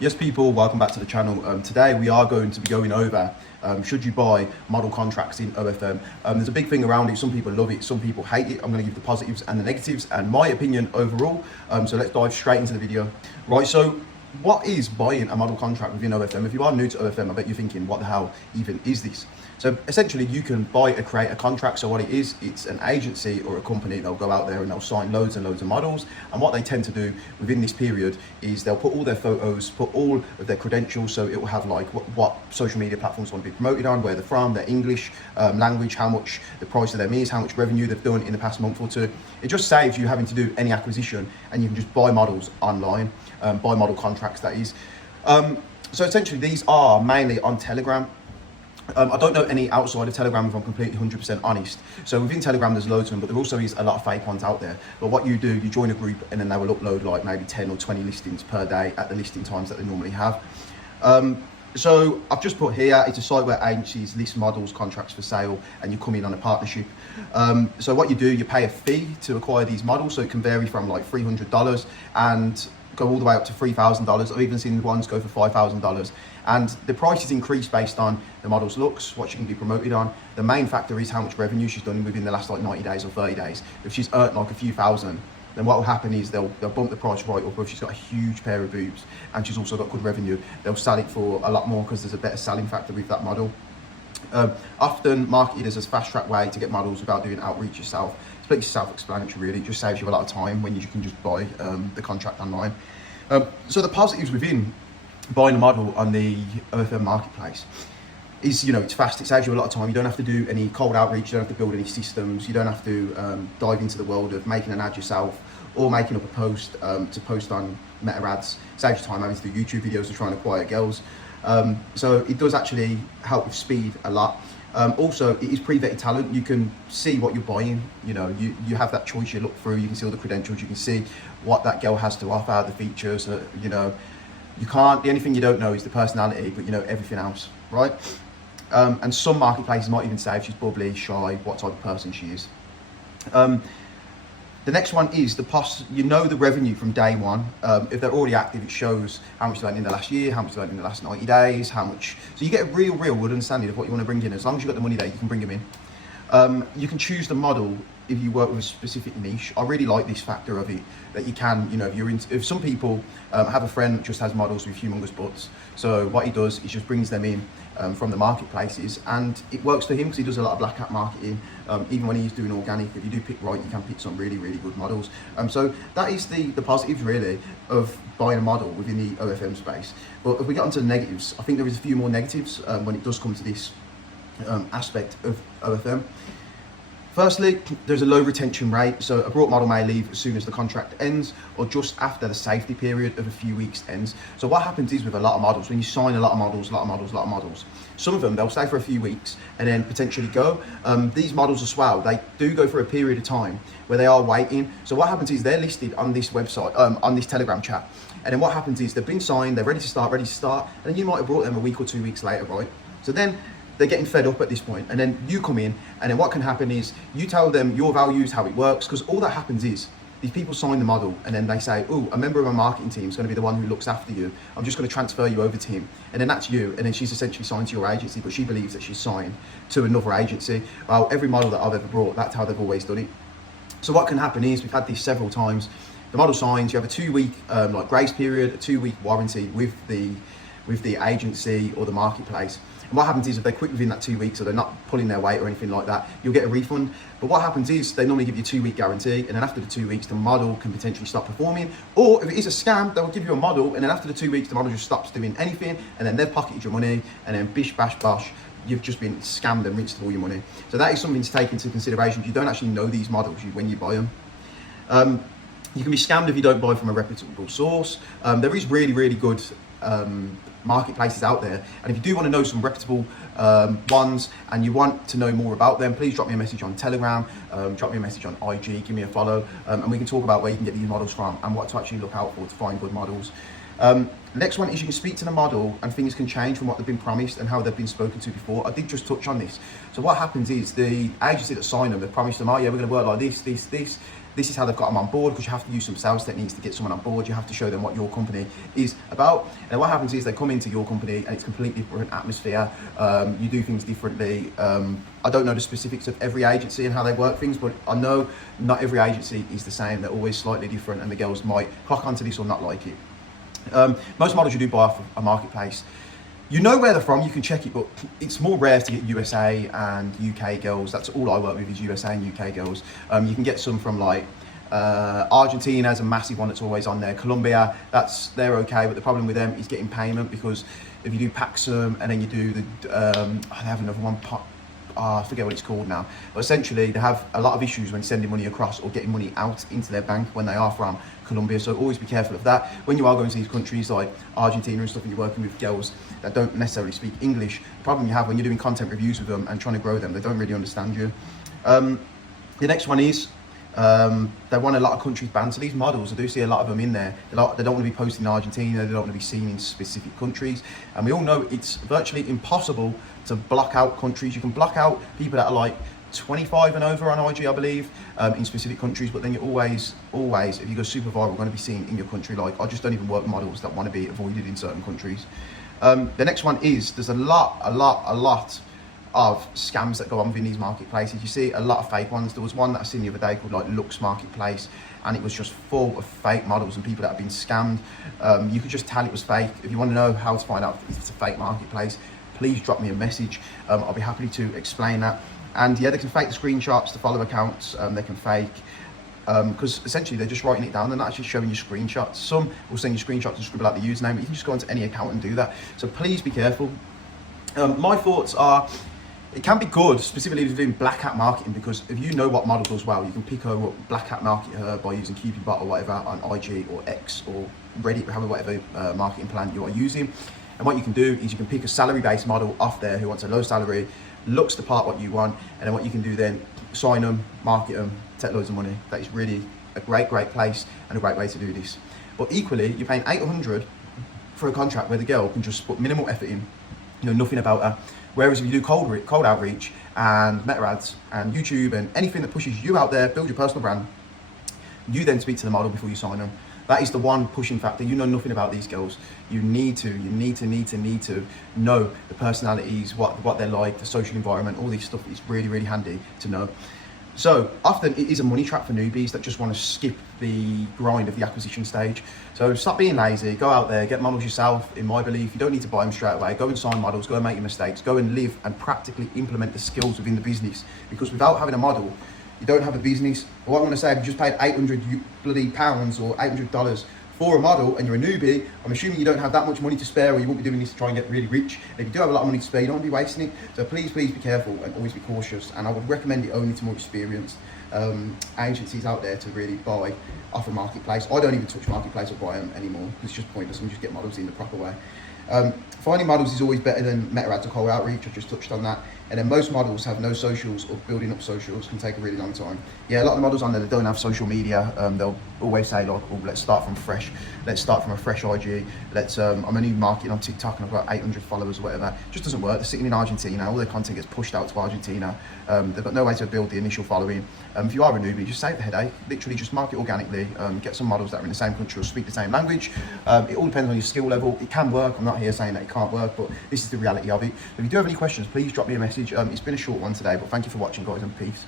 Yes people, welcome back to the channel. Today we are going to be going over should you buy model contracts in OFM. There's a big thing around it. Some people love it, some people hate it. I'm going to give the positives and the negatives and my opinion overall. So let's dive straight into the video. Right, so what is buying a model contract within OFM? If you are new to OFM, I bet you're thinking, what the hell even is this? So essentially you can buy or create a contract. So what it is, it's an agency or a company. They'll go out there and they'll sign loads and loads of models. And what they tend to do within this period is they'll put all their photos, put all of their credentials. So it will have like what social media platforms want to be promoted on, where they're from, their English language, how much the price of them is, how much revenue they've done in the past month or two. It just saves you having to do any acquisition, and you can just buy models online, buy model contracts that is. So essentially these are mainly on Telegram. I don't know any outside of Telegram, if I'm completely 100% honest. So within Telegram, there's loads of them, but there also is a lot of fake ones out there. But what you do, you join a group and then they will upload like maybe 10 or 20 listings per day at the listing times that they normally have. So I've just put here, it's a site where agencies list models, contracts for sale, and you come in on a partnership. So what you do, you pay a fee to acquire these models. So it can vary from like $300 and go all the way up to $3,000. I've even seen ones go for $5,000. And the price is increased based on the model's looks, what she can be promoted on. The main factor is how much revenue she's done within the last like 90 days or 30 days. If she's earned like a few thousand, then what will happen is they'll bump the price right up. If she's got a huge pair of boobs and she's also got good revenue, they'll sell it for a lot more because there's a better selling factor with that model. Often marketed as a fast track way to get models without doing outreach yourself. It's pretty self-explanatory really. It just saves you a lot of time when you can just buy the contract online. So the positives within buying a model on the OFM marketplace is, you know, it's fast, it saves you a lot of time. You don't have to do any cold outreach, you don't have to build any systems, you don't have to dive into the world of making an ad yourself or making up a post to post on meta ads. It saves you time having to do YouTube videos to try and acquire girls. So it does actually help with speed a lot. Also, it is pre-vetted talent. You can see what you're buying. You know, you have that choice. You look through, you can see all the credentials, you can see what that girl has to offer, the features. You know, you can't, the only thing you don't know is the personality, but you know everything else, right? And some marketplaces might even say if she's bubbly, shy, what type of person she is. The next one is you know the revenue from day one. If they're already active, it shows how much they earned in the last year, how much they earned in the last 90 days, how much. So you get a real good understanding of what you want to bring in. As long as you've got the money there, you can bring them in. You can choose the model if you work with a specific niche. I really like this factor of it, that you can, you know, if some people have a friend that just has models with humongous butts. So what he does is just brings them in from the marketplaces, and it works for him because he does a lot of black hat marketing. Even when he's doing organic, if you do pick right, you can pick some really good models. So that is the positives really of buying a model within the OFM space. But if we get onto the negatives, I think there is a few more negatives when it does come to this aspect of OFM. Firstly, there's a low retention rate. So a brought model may leave as soon as the contract ends or just after the safety period of a few weeks ends. So what happens is with a lot of models, when you sign a lot of models, some of them, they'll stay for a few weeks and then potentially go. These models as well, they do go for a period of time where they are waiting. So what happens is they're listed on this website, on this Telegram chat. And then what happens is they've been signed, they're ready to start. And then you might have brought them a week or 2 weeks later, right? So then they're getting fed up at this point, and then you come in, and then what can happen is you tell them your values, how it works, because all that happens is these people sign the model and then they say, oh, a member of my marketing team is going to be the one who looks after you. I'm just going to transfer you over to him. And then that's you. And then she's essentially signed to your agency, but she believes that she's signed to another agency. Well, every model that I've ever brought, that's how they've always done it. So what can happen is, we've had this several times, the model signs, you have a 2-week like grace period, a 2-week warranty with the agency or the marketplace. And what happens is if they quit within that 2 weeks, or they're not pulling their weight or anything like that, you'll get a refund. But what happens is they normally give you a 2-week guarantee, and then after the 2 weeks, the model can potentially stop performing. Or if it is a scam, they'll give you a model, and then after the 2 weeks, the model just stops doing anything, and then they've pocketed your money, and then bish, bash, bosh, you've just been scammed and rinsed of all your money. So that is something to take into consideration. You don't actually know these models when you buy them. You can be scammed if you don't buy from a reputable source. There is really good marketplaces out there, and if you do want to know some reputable ones and you want to know more about them, please drop me a message on Telegram, drop me a message on IG, give me a follow, and we can talk about where you can get these models from and what to actually look out for to find good models. Next one is you can speak to the model and things can change from what they've been promised and how they've been spoken to before. I did just touch on this. So what happens is the agency that signed them, they've promised them, oh yeah, we're going to work like this. This is how they've got them on board, because you have to use some sales techniques to get someone on board. You have to show them what your company is about. And what happens is they come into your company and it's completely different atmosphere. You do things differently. I don't know the specifics of every agency and how they work things, but I know not every agency is the same. They're always slightly different, and the girls might clock onto this or not like it. Most models you do buy off a marketplace, you know where they're from, you can check it, but it's more rare to get USA and UK girls. That's all I work with, is USA and UK girls. You can get some from like Argentina is a massive one that's always on there. Colombia, they're okay, but the problem with them is getting payment, because if you do Paxum and then you do the, they have another one, I forget what it's called now, but essentially they have a lot of issues when sending money across or getting money out into their bank when they are from Colombia. So always be careful of that. When you are going to these countries like Argentina and stuff, and you're working with girls that don't necessarily speak English, the problem you have when you're doing content reviews with them and trying to grow them, they don't really understand you. The next one is, they want a lot of countries banned. So these models, I do see a lot of them in there. They don't want to be posted in Argentina, they don't want to be seen in specific countries. And we all know it's virtually impossible to block out countries. You can block out people that are like 25 and over on IG, I believe, in specific countries, but then you're always, if you go super viral, going to be seen in your country. Like, I just don't even work with models that want to be avoided in certain countries. The next one is, there's a lot of scams that go on within these marketplaces. You see a lot of fake ones. There was one that I seen the other day called like Looks Marketplace, and it was just full of fake models and people that have been scammed. You could just tell it was fake. If you want to know how to find out if it's a fake marketplace, please drop me a message. I'll be happy to explain that. And yeah, they can fake the screenshots, the follow accounts, they can fake, because essentially they're just writing it down. They're not actually showing you screenshots. Some will send you screenshots and scribble out the username, but you can just go onto any account and do that. So please be careful. My thoughts are, it can be good, specifically if you're doing black hat marketing, because if you know what model does well, you can pick her up, black hat market her by using QPBot or whatever on IG or X or Reddit, whatever marketing plan you are using. And what you can do is you can pick a salary-based model off there who wants a low salary, looks the part what you want, and then what you can do then, sign them, market them, take loads of money. That is really a great place and a great way to do this. But equally, you're paying $800 for a contract where the girl can just put minimal effort in, you know, nothing about her. Whereas if you do cold outreach and meta ads and YouTube and anything that pushes you out there, build your personal brand, you then speak to the model before you sign them. That is the one pushing factor. You know nothing about these girls. You need to know the personalities, what they're like, the social environment, all this stuff is really handy to know. So often it is a money trap for newbies that just want to skip the grind of the acquisition stage. So stop being lazy, go out there, get models yourself. In my belief, you don't need to buy them straight away. Go and sign models, go and make your mistakes, go and live and practically implement the skills within the business. Because without having a model, you don't have a business. What I'm going to say, if you just paid £800 or $800 for a model and you're a newbie, I'm assuming you don't have that much money to spare, or you won't be doing this to try and get really rich. And if you do have a lot of money to spare, you don't want to be wasting it. So please be careful and always be cautious. And I would recommend it only to more experienced agencies out there to really buy off a marketplace. I don't even touch marketplace or buy them anymore. It's just pointless. I'm just get models in the proper way. Finding models is always better than meta ads or cold outreach. I just touched on that. And then most models have no socials, or building up socials can take a really long time. Yeah, a lot of the models on there that don't have social media, they'll always say like, oh, let's start from fresh. Let's start from a fresh IG. I'm only marketing on TikTok and I've got 800 followers or whatever. It just doesn't work. They're sitting in Argentina. All their content gets pushed out to Argentina. They've got no way to build the initial following. If you are a newbie, just save the headache. Literally just market organically. Get some models that are in the same country or speak the same language. It all depends on your skill level. It can work. I'm not here saying that it can't work, but this is the reality of it. If you do have any questions, please drop me a message. It's been a short one today, but thank you for watching, guys, and peace.